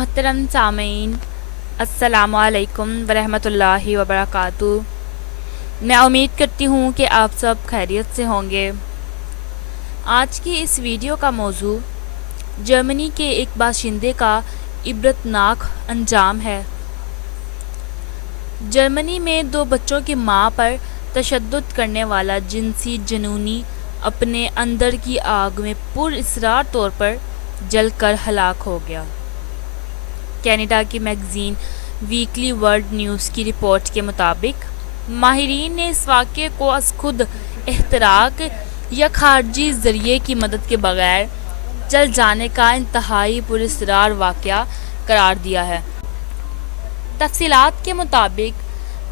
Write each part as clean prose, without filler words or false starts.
मोहतरम सामीन, अस्सलामु अलैकुम वरहमतुल्लाहि वबरकातुहू। मैं उम्मीद करती हूँ कि आप सब खैरियत से होंगे। आज की इस वीडियो का मौजू जर्मनी के एक बाशिंदे का इबरतनाक अंजाम है। जर्मनी में 2 बच्चों की मां पर तशद्दुद करने वाला जिनसी जुनूनी अपने अंदर की आग में पुरअसरार तौर पर जलकर हलाक हो गया। कनाडा की मैगज़ीन वीकली वर्ल्ड न्यूज़ की रिपोर्ट के मुताबिक माहिरीन ने इस वाक़े को अज़ खुद एहतराक या खारजी ज़रिए की मदद के बगैर जल जाने का इंतहाई पुरअसरार वाक़या करार दिया है। तफ़सीलात के मुताबिक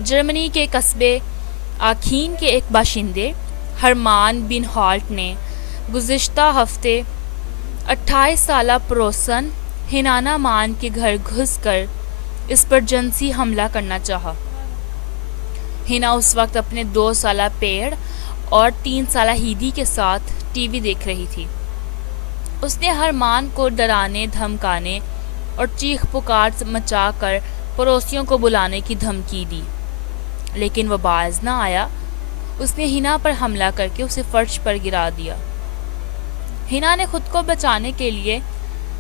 जर्मनी के कस्बे आखीन के एक बाशिंदे हरमान बिन हॉल्ट ने गुज़िश्ता हफ्ते 28 साला पड़ोसन हिनाना मान के घर घुसकर इस पर जिनसी हमला करना चाहा। हिना उस वक्त अपने 2 साला पेड़ और 3 साला हीदी के साथ टीवी देख रही थी। उसने हरमान को डराने धमकाने और चीख पुकार मचाकर पड़ोसियों को बुलाने की धमकी दी, लेकिन वह बाज न आया। उसने हिना पर हमला करके उसे फर्श पर गिरा दिया। हिना ने खुद को बचाने के लिए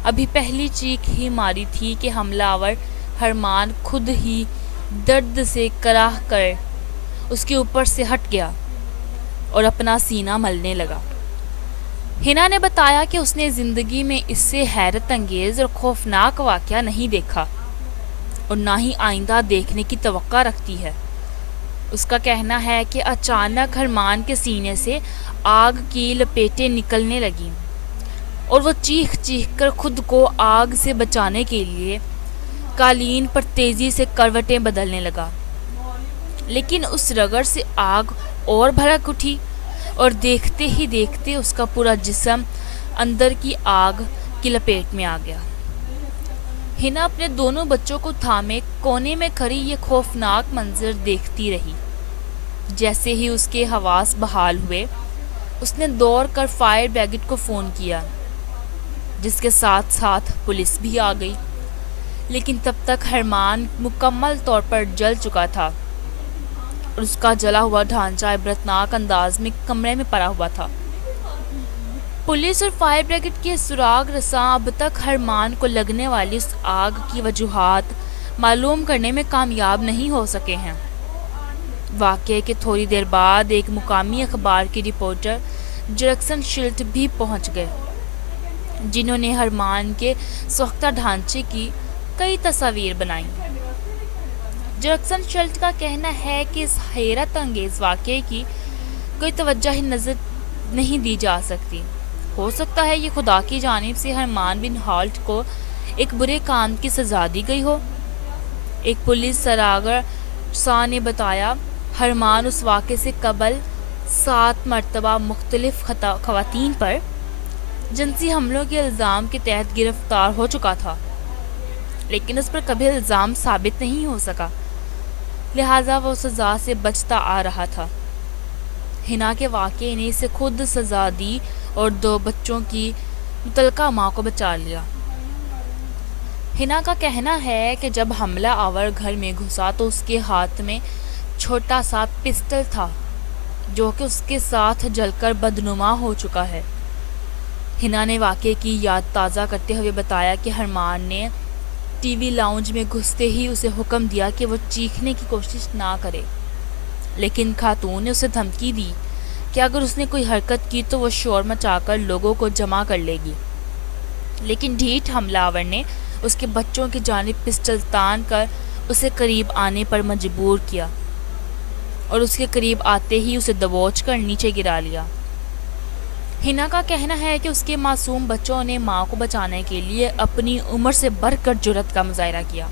अभी पहली चीख ही मारी थी कि हमलावर हरमान खुद ही दर्द से कराह कर उसके ऊपर से हट गया और अपना सीना मलने लगा। हिना ने बताया कि उसने ज़िंदगी में इससे हैरत अंगेज़ और खौफनाक वाक़या नहीं देखा और ना ही आइंदा देखने की तवक्का रखती है। उसका कहना है कि अचानक हरमान के सीने से आग की लपेटें निकलने लगीं और वो चीख चीख कर खुद को आग से बचाने के लिए कालीन पर तेज़ी से करवटें बदलने लगा, लेकिन उस रगड़ से आग और भड़क उठी और देखते ही देखते उसका पूरा जिस्म अंदर की आग की लपेट में आ गया। हिना अपने दोनों बच्चों को थामे कोने में खड़ी ये खौफनाक मंजर देखती रही। जैसे ही उसके हवास बहाल हुए, उसने दौड़ कर फायर ब्रिगेड को फ़ोन किया, जिसके साथ साथ पुलिस भी आ गई। लेकिन तब तक हरमान मुकम्मल तौर पर जल चुका था और उसका जला हुआ ढांचा इबरतनाक अंदाज में कमरे में पड़ा हुआ था। पुलिस और फायर ब्रिगेड के सुराग रसां अब तक हरमान को लगने वाली उस आग की वजूहात मालूम करने में कामयाब नहीं हो सके हैं। वाक़ये के थोड़ी देर बाद एक मुकामी अखबार की रिपोर्टर जैक्सन शिल्ट भी पहुंच गए, जिन्होंने हरमान के सोख्ता ढांचे की कई तस्वीर बनाई। जैक्सन शिल्ट का कहना है कि इस हैरत अंगेज़ वाक़ये की कोई तवज्जो ही नज़र नहीं दी जा सकती। हो सकता है ये खुदा की जानिब से हरमान बिन हॉल्ट को एक बुरे काम की सज़ा दी गई हो। एक पुलिस सरागर सा ने बताया, हरमान उस वाक़े से कबल 7 मरतबा मुख्तलिफ ख़वातीन पर जिनसी हमलों के इल्ज़ाम के तहत गिरफ्तार हो चुका था, लेकिन उस पर कभी इल्ज़ाम साबित नहीं हो सका, लिहाजा वो सज़ा से बचता आ रहा था। हिना के वाक़ये ने इसे खुद सज़ा दी और 2 बच्चों की मुतलका माँ को बचा लिया। हिना का कहना है कि जब हमला आवर घर में घुसा तो उसके हाथ में छोटा सा पिस्टल था, जो कि उसके साथ जलकर बदनुमा हो चुका है। हिना ने वाक़ये की याद ताज़ा करते हुए बताया कि हरमान ने टीवी लाउंज में घुसते ही उसे हुक्म दिया कि वो चीखने की कोशिश ना करे, लेकिन खातून ने उसे धमकी दी कि अगर उसने कोई हरकत की तो वो शोर मचाकर लोगों को जमा कर लेगी। लेकिन ढीठ हमलावर ने उसके बच्चों की जानिब पिस्टल तान कर उसे करीब आने पर मजबूर किया और उसके करीब आते ही उसे दबोच कर नीचे गिरा लिया। हिना का कहना है कि उसके मासूम बच्चों ने माँ को बचाने के लिए अपनी उम्र से बढ़कर जुर्रत का मुजाहरा किया।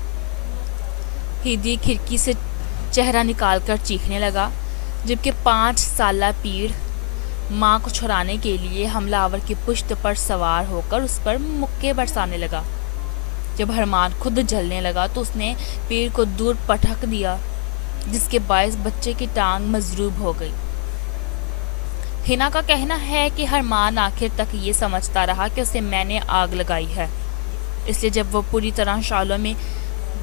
हीदी खिड़की से चेहरा निकालकर चीखने लगा, जबकि 5 साला पीड़ माँ को छुड़ाने के लिए हमलावर की पुश्त पर सवार होकर उस पर मुक्के बरसाने लगा। जब हरमान खुद जलने लगा तो उसने पीड़ को दूर पटक दिया, जिसके बायस बच्चे की टांग मजरूब हो गई। हिना का कहना है कि हरमान आखिर तक ये समझता रहा कि उसे मैंने आग लगाई है اس لیے جب وہ پوری طرح شعلوں میں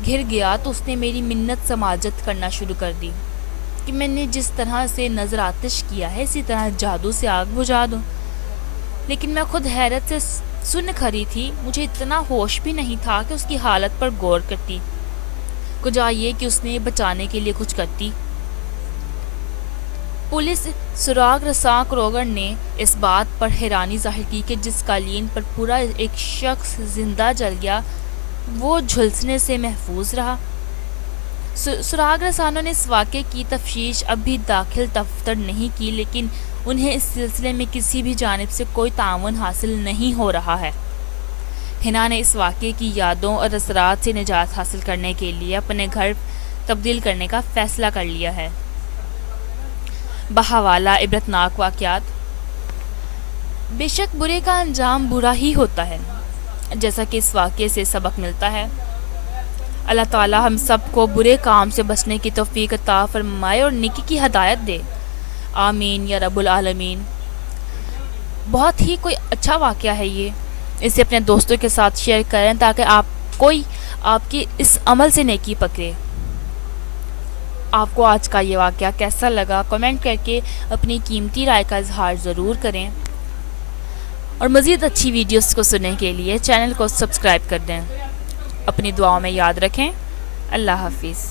گھر گیا تو اس نے میری منت سماجت کرنا شروع کر دی کہ میں نے جس طرح سے نظر آتش کیا ہے اسی طرح جادو سے آگ بجھا دوں. لیکن میں خود حیرت سے سن کھڑی تھی. مجھے اتنا ہوش بھی نہیں تھا کہ اس کی حالت پر غور کرتی، کجا یہ کہ اس نے بچانے کے لیے کچھ کرتی. پولیس سراغ رساں کروگر نے اس بات پر حیرانی ظاہر کی کہ جس قالین پر پورا ایک شخص زندہ جل گیا وہ جھلسنے سے محفوظ رہا. سراغ رسانوں نے اس واقعے کی تفتیش اب بھی داخل دفتر نہیں کی، لیکن انہیں اس سلسلے میں کسی بھی جانب سے کوئی تعاون حاصل نہیں ہو رہا ہے. ہنا نے اس واقعے کی یادوں اور اثرات سے نجات حاصل کرنے کے لیے اپنے گھر تبدیل کرنے کا فیصلہ کر لیا ہے. بحوالہ عبرتناک واقعات. بے شک برے کا انجام برا ہی ہوتا ہے، جیسا کہ اس واقعے سے سبق ملتا ہے. اللہ تعالی ہم سب کو برے کام سے بچنے کی توفیق عطا فرمائے اور نیکی کی ہدایت دے. آمین یا رب العالمین. بہت ہی کوئی اچھا واقعہ ہے یہ. اسے اپنے دوستوں کے ساتھ شیئر کریں تاکہ کوئی آپ کی اس عمل سے نیکی پکڑے. آپ کو آج کا یہ واقعہ کیسا لگا کمنٹ کر کے اپنی قیمتی رائے کا اظہار ضرور کریں، اور مزید اچھی ویڈیوز کو سننے کے لیے چینل کو سبسکرائب کر دیں. اپنی دعاؤں میں یاد رکھیں. اللہ حافظ.